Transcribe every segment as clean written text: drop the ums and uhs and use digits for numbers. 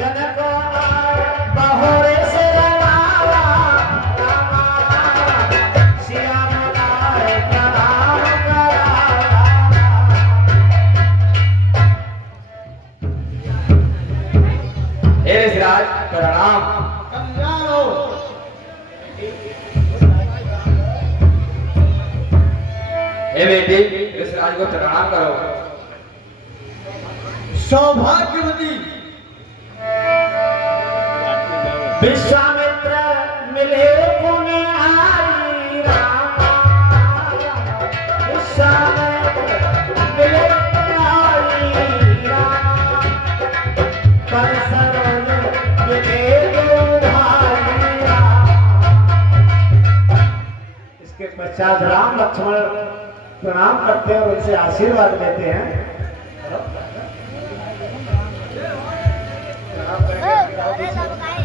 जनक बहोरे से रवाला श्याम लाए प्रणाम कराला। हे ऋषिराज प्रणाम। कल्याण हो। हे बेटी ऋषिराज को प्रणाम करो। सौभाग्यवती विश्वामित्र मिले पुण्य आई रामा। विश्वामित्र मिले पुण्य आई रामा। पर सरोज मिले दो भाई रामा। इसके पश्चात राम लक्ष्मण प्रणाम करते हैं और उनसे आशीर्वाद लेते हैं।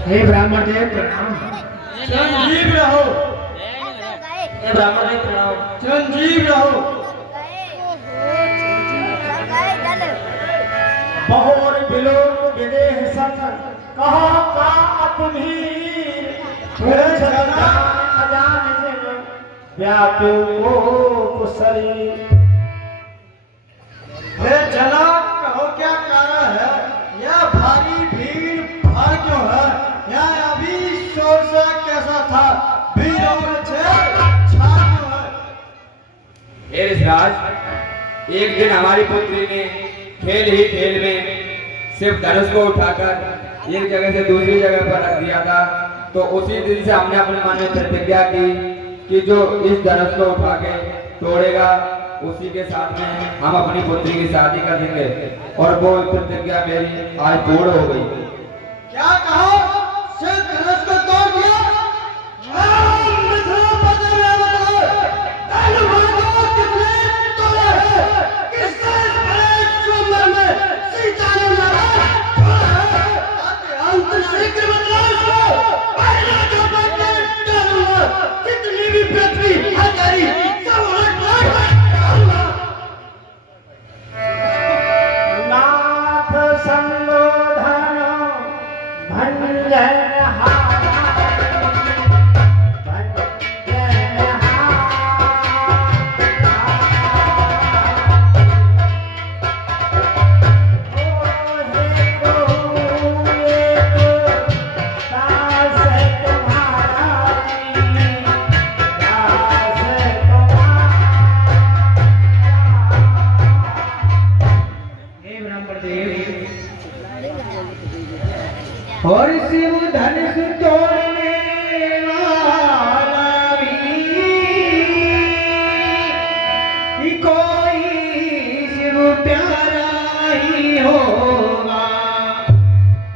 हे ब्राह्मण देव प्रणाम। चिरंजीव रहो। हे ब्राह्मण देव प्रणाम। चिरंजीव रहो। बहोर बिलोक विदेह संग कहा का अतुभीर। फिर चलना अजान जिन व्याप्यो को कुशली। हे जना कहो क्या कारण है? यह भारी भीड़ भाड़ क्यों है? यह अभी शोर से कैसा था? भीड़ और छा क्यों है? हे ऋषिराज एक दिन हमारी पुत्री ने खेल ही खेल में सिर्फ धनुष को उठाकर एक जगह से दूसरी जगह पर रख दिया था। तो उसी दिन से हमने अपने मन में प्रतिज्ञा की कि जो इस धनुष को उठा के तोड़ेगा उसी के साथ में हम अपनी पुत्री की शादी कर देंगे। और वो प्रतिज्ञा मेरी आज पूर्ण हो गई। क्या कहो? सिर्फ धनुष को तोड़ दिया? मित्रों पता नहीं बताओ। धनुष को कितने तोड़े हैं? किसने बड़े सुंदर में सीता ने मारा? अंत शीघ्र बताओ इसको। पहले जो बच्चे डालूंगा जितनी भी पृथ्वी हजारी सब उलट नाथ संबोधन भंजन और शिव धनुष तोड़ने वाला भी कोई शिव प्यारा ही होगा।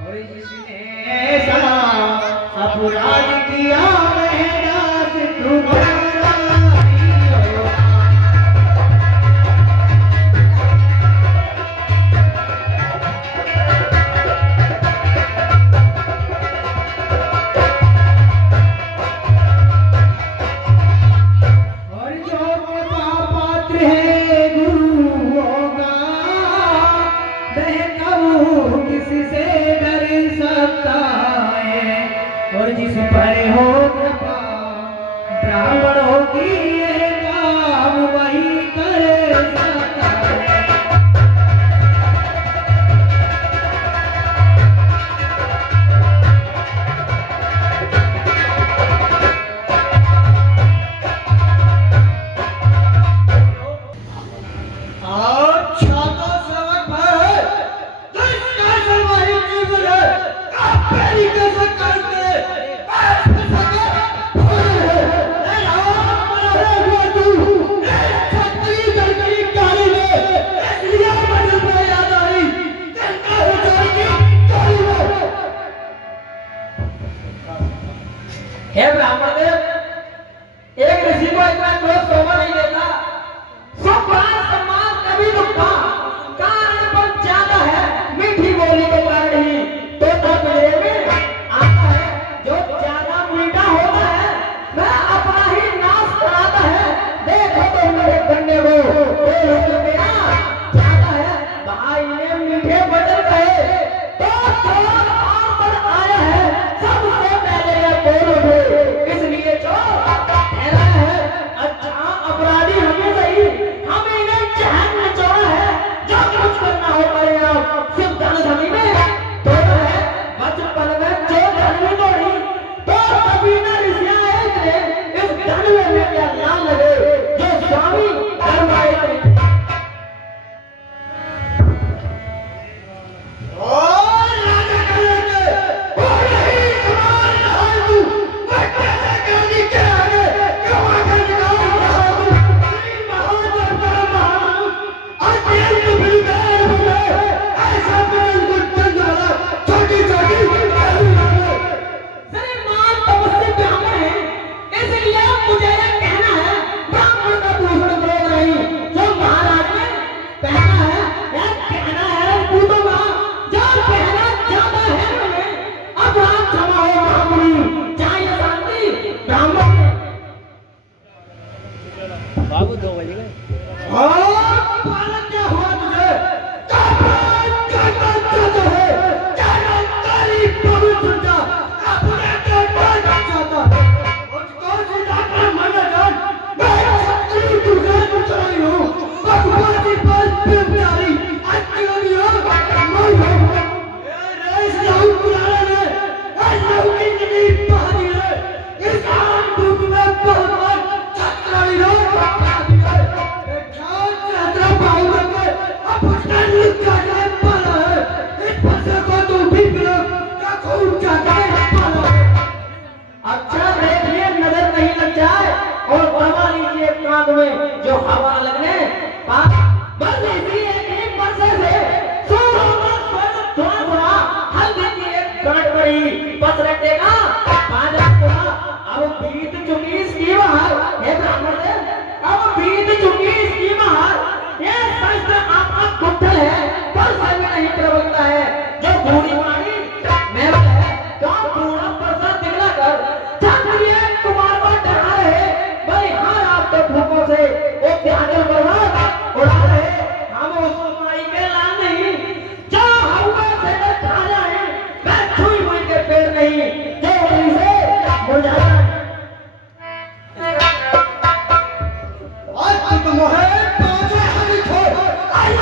और जिसने ऐसा अपराध किया वह दास तुम्हारा ही होगा। जो हवा न लगने बस इसी एक वर्षे से सोनों का स्वर्ग थोड़ा थोड़ा हल्दी की एक गांठ पड़ी बस रखते का अब बीत चुकी इसकी बहार हे ब्राह्मण देव अब बीत चुकी इसकी बहार ये शास्त्र आपका कुत्थल है पर सर में नहीं प्रबलता है जो बूढ़ी वाणी मैं है तो पूरा परसा दिखला कर क्षत्रिय कुमार को डरा रहे भाई हार आपके भूखों से वो त्यागल बर्बाद उड़ा रहे हम उस माई के लाल नहीं जो हवा से खा जाए मैं छुई मुई के पेड़ नहीं जो उसे मुरझा जाए आज तुम है पांचों हरी छोड़ आई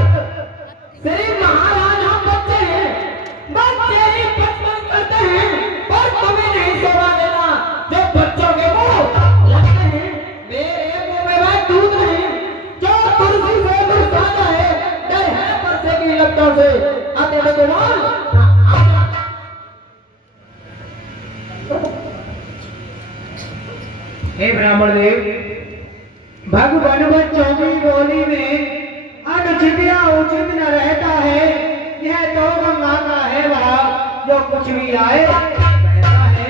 सिर्फ महाराज हम बच्चे हैं बच्चे ही बचपन करते हैं पर तुम्हें नहीं सोना देना जो बच्चों के मुंह लगते हैं मेरे मुंह में वह दूध नहीं जो तुलसी से दुर्साना है डर है परसे की लपटों से आते तो तुम्हार हे ब्राह्मण देव भगवान बच्चों की बोली में अनुचित या उचित न रहता है यह तो गंगा का है भाव जो कुछ भी आए कहता है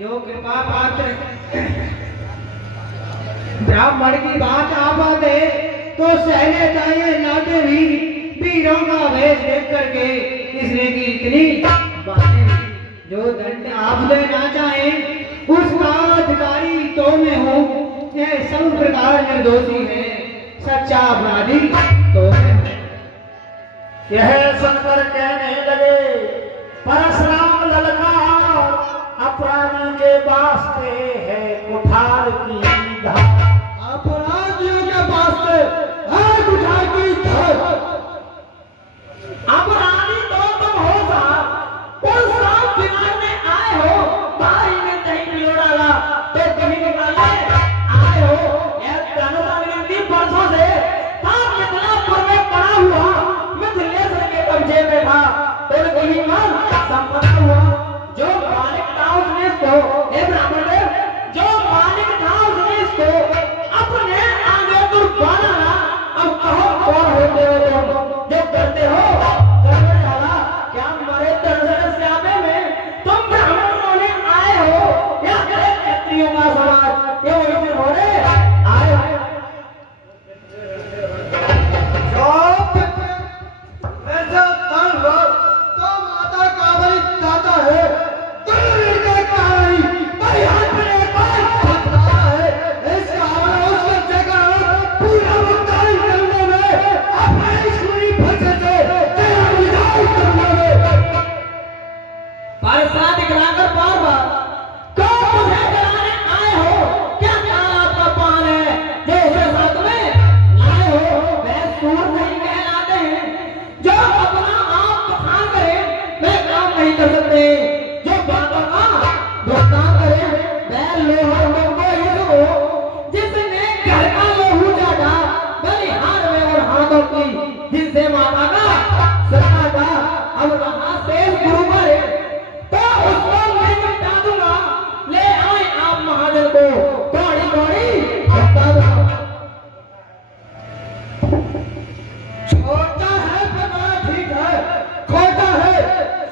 जो कृपा पात्र ब्राह्मण की बात आप दे तो सहने चाहिए नाते भी वीरों का वेश देख करके इसने की इतनी बातें जो दंड आप देना चाहें उसका अधिकारी तो मैं हूँ यह सब प्रकार निर्दोषी है सच्चा अपराधी तो मैं हूँ। यह सुनकर कहने लगे परशुराम ललकार अपराधी के वास्ते है कुठार की धार अपराधियों के वास्ते है कुठार की धार अपराधी तो तुम हो साहब उस साहब दिमाग में आए हो भाई ने कहीं पिलो डाला तो कहीं निकाले आए हो यह धनुषाग्नि परसों से साहब मिथिलापुर में पड़ा हुआ मिथिलेश्वर के कब्जे में था तो कहीं मन संपन्न हुआ जो मालिक था उसने इसको हे ब्राह्मण देव जो मालिक था उसने इसको अपने आगे दुर्बाना अब कहो कौन होते हो तुम जो करते हो करने वाला क्या मरे दर्शन श्यामे में तुम ब्राह्मणों ने आए हो या क्षत्रियों का समाज ये वैसे हो रहे आए हो ऐसा तन हो तो माता कावरी दाता है दूर का कावरी भाई हाथ में एक बार खतरा है इस कावरी उसको जगह पूरा मुक्ताई करने में अपने छुरी फंसे से तेरा विदाई करने में परसा दिखलाकर बार बार कौन मुझे डराने आए हो क्या ख्याल आपका पान है जो उसे साथ में लाए हो वह सूर नहीं कहलाते हैं जो अपना आप बखान करे वे काम नहीं कर सकते जो बातों का भुगतान करे वह लोहा को ये हो जिसने घर का लोहू चाटा बलिहार में और हाथों की जिनसे माता का सता था अब रहा शेष गुरु पर तो उसको मैं निपटा दूंगा ले आए आप महाजन को कौड़ी कौड़ी बता दो छोटा है पर बड़ा ठीक है खोटा है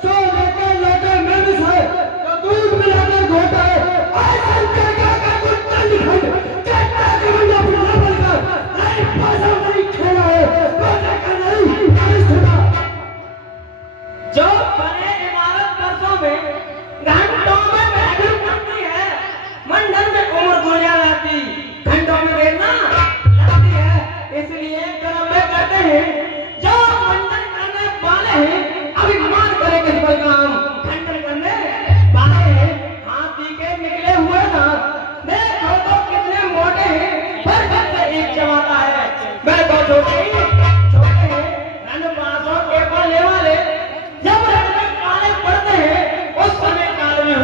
सो लेकर लौटे में मिस है तो दूध मिलाकर घोटा है ऐसा जगह का कुत्ता लिखा है कहता है कि मुझे अपना बनकर नहीं पैसा नहीं खेला है रोजा का नहीं परिस्थिति जो बने इमारत वर्षों में घंटों में महफिल बनती है मंडल में उम्र दुनिया रहती घंटों में देर ना लगती है इसलिए कर्म में करते हैं जो मंडन करने वाले हैं अभिमान करे किस पर काम खंडन करने वाले हैं हाथी के निकले हुए ना देखो तो कितने मोटे हैं पर सबसे एक जमाता है मैं तो छोटे हैं रण पासों के पले वाले जब रण में काले पड़ते हैं उस समय काल में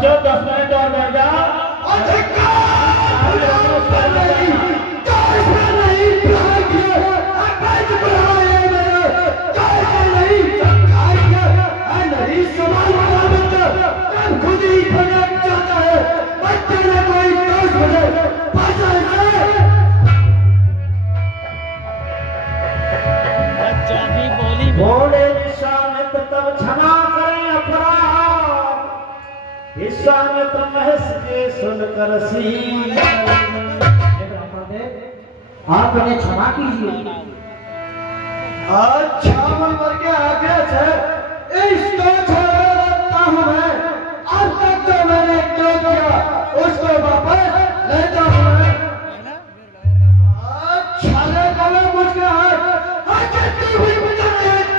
बच्चों 10 मिनट और बैठ जाओ। घोड़े विश्वामित्र तब क्षमा करें अपराध, विश्वामित्र महेश के सुनकर सी आपने क्षमा कीजिए। अच्छा मन भर के आगे से इसको छोड़ता हूँ मैं। आज तक जो मैंने जो किया उसको वापस ले जाऊँ मैं। अच्छा लगा मुझे आगे हुई मुझे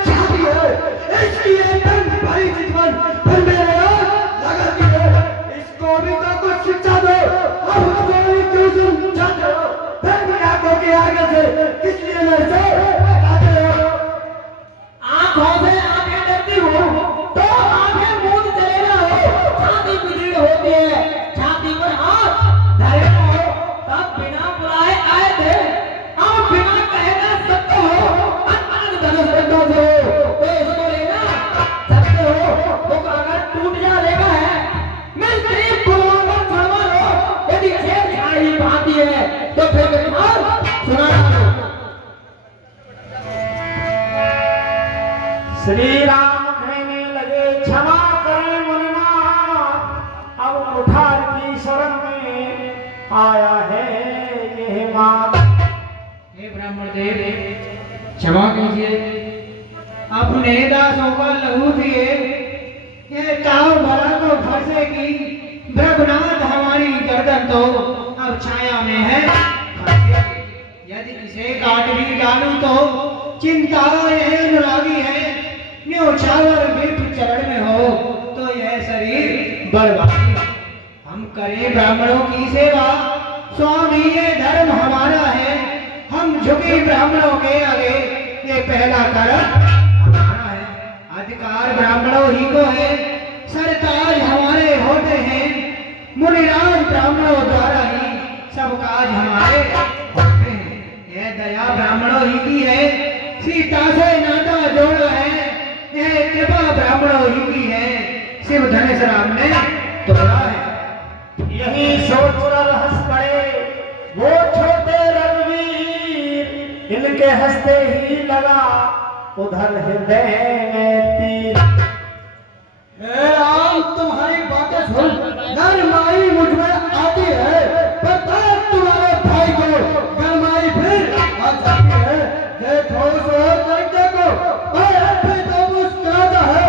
छाती है। इसकी एकदम भारी जीवन फिर मेरे लगाती है। इसको भी तो कुछ शिक्षा दो। अब मुझे क्यों समझाते हो? फिर भी आंखों के आगे से किस लिए मेरे से आते हो? आंखों से आंखें डरती हो तो आंखें मूंद चलेगा हो। छाती पीड़ होती है, छाती पर हाथ धरे हो तब बिना बुलाए आए थे। अब बिना कहे ना सकते हो। अनंत धनुष बंधों से हो तो इसको लेना सकते हो। तो अगर टूट जा लेगा है मिस्त्री बुलवाकर छुड़वा लो। यदि छेड़छाड़ी भाती है तो फिर सुना लो। श्री राम कहने लगे क्षमा करें मुनिनाथ, अब कुठार की शरण में आया है यह मान। हे ब्राह्मण देव क्षमा कीजिए। अपने दासों का लहू दिए ये ताव भरा तो फंसेगी। ब्रह्मनाथ हमारी गर्दन तो अब छाया में है फंसेगी। यदि इसे काट भी डालूं तो चिंता यह अनुरागी है। न्योछावर बिरठ चरण में हो तो यह शरीर बर्बादी। हम करें ब्राह्मणों की सेवा, स्वामी ये धर्म हमारा है। हम झुके ब्राह्मणों के आगे, ये पहला कर्म हमारा है। अधिकार ब्राह्मणों ही को है, सरताज हमारे होते हैं। मुनिराज ब्राह्मणों द्वारा ही सब काज हमारे होते हैं। यह दया ब्राह्मणों ही की है, सीता से नाता जोड़ा है। यह कृपा ब्राह्मणों ही की है, शिव धनुष राम ने तोड़ा है। यही सोच कर हंस पड़े वो छोटे रघुवीर, इनके हंसते ही लगा उधर हृदय में तीर। हे राम तुम्हारी बातें सुन गरमाई मुझ में आती है। पता तुम्हारे भाई को गरमाई फिर आ जाती है। देखो और करके को भी तो मुस्कुराता है।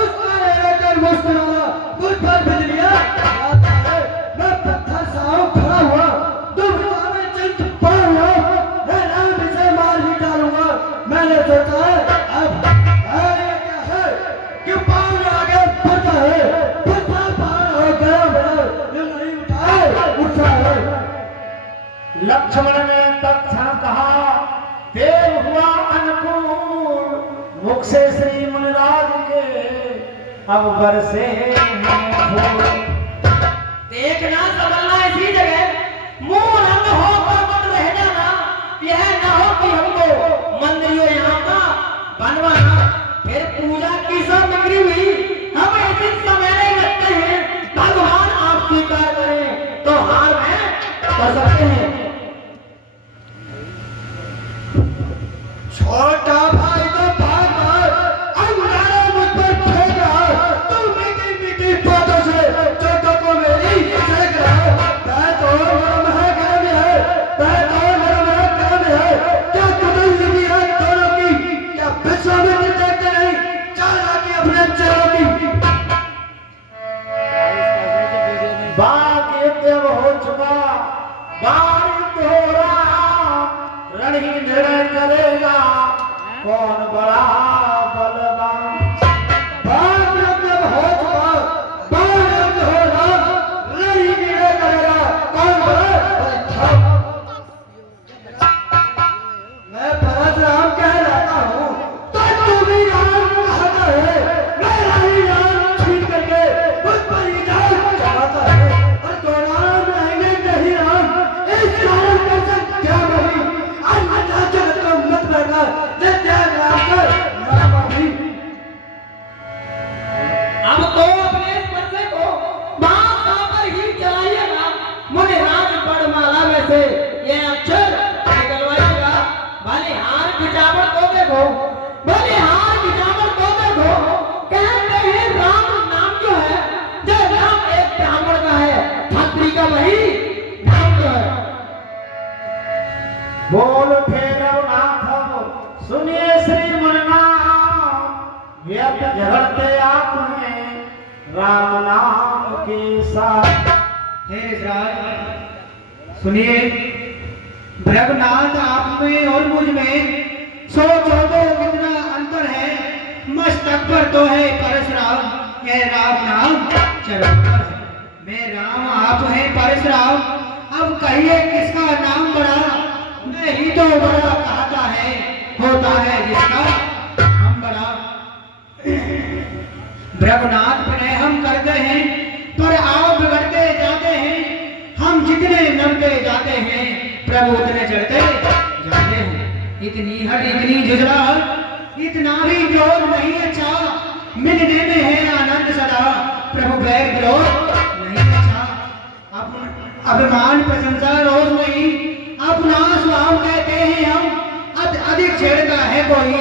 उसका लेकर मुस्कुराना मुझ पर बिजलियां आता है। मैं पत्थर सा खड़ा हुआ दुविधा में चिंत पड़ा हुआ। हे राम इसे मार ही डालूंगा। मैंने सोचा अब ये क्या है कि पाँव आगे बढ़ता है। पत्थर पार हो गया मेरा ये नहीं उठा है। लक्ष्मण ने तत्क्षण कहा देव हुआ अनुकूल, मुख से श्री मुनिराज के अब बरसे हैं फूल। देखना संभलना इसी जगह, मुंह रंग होकर मत रह जाना। यह न हो कि हमको मंदिरों यहाँ का बनवाना। फिर पूजा की सब बिक्री हुई, हम ऐसे समय नहीं लगते हैं। भगवान आप स्वीकार करें तो हार में कर सकते हैं। छोटा भाई तो भाग गया, अंगारा मुझ पर फेंक रहा। तू मीठी मीठी बातों से छोटों को मेरी फेंक रहा। मैं तो गरम है गरम है, मैं तो गरम है गरम है। क्या कुटुंब लगी है दोनों की? क्या विश्वामित्र देखते नहीं चालाकी अपने चेहरों की? बाग युद्ध हो चुका, बाण युद्ध हो रहा, रण ही निर्णय करेगा कौन बड़ा बलवान। बाण युद्ध हो चुका, बाण युद्ध हो रहा, रण ही निर्णय करेगा कौन बड़ा बलवान। मैं परशुराम कहलाता हूँ तो तू भी राम कहता है। मेरा ही नाम छीन करके मुझ पर ही जान बोल थे रघुनाथ सुनिए श्री मननाथ व्यर्थ झगड़ते आप हैं राम नाम के साथ। हे ऋषराज सुनिए, रघुनाथ आप में और मुझ में सोचो तो कितना अंतर है। मस्तक पर तो है परशुराम, है राम नाम चरण पर है। मैं राम आप हैं परशुराम, अब कहिए किसका नाम बड़ा? मैं ही तो बड़ा कहता है, होता है जिसका हम बड़ा। रघुनाथ विनय हम करते हैं, पर आप बिगड़ते जाते हैं। हम जितने नमते जाते हैं, प्रभु उतने चढ़ते जाते हैं। इतनी हट इतनी झुझलाहट, इतना भी क्रोध नहीं अच्छा। मिलने में है आनंद सदा, प्रभु बैर विरोध नहीं अच्छा। अभिमान प्रशंसा रोज नहीं, अपना स्वभाव कहते हैं हम। अधिक छेड़ता है कोई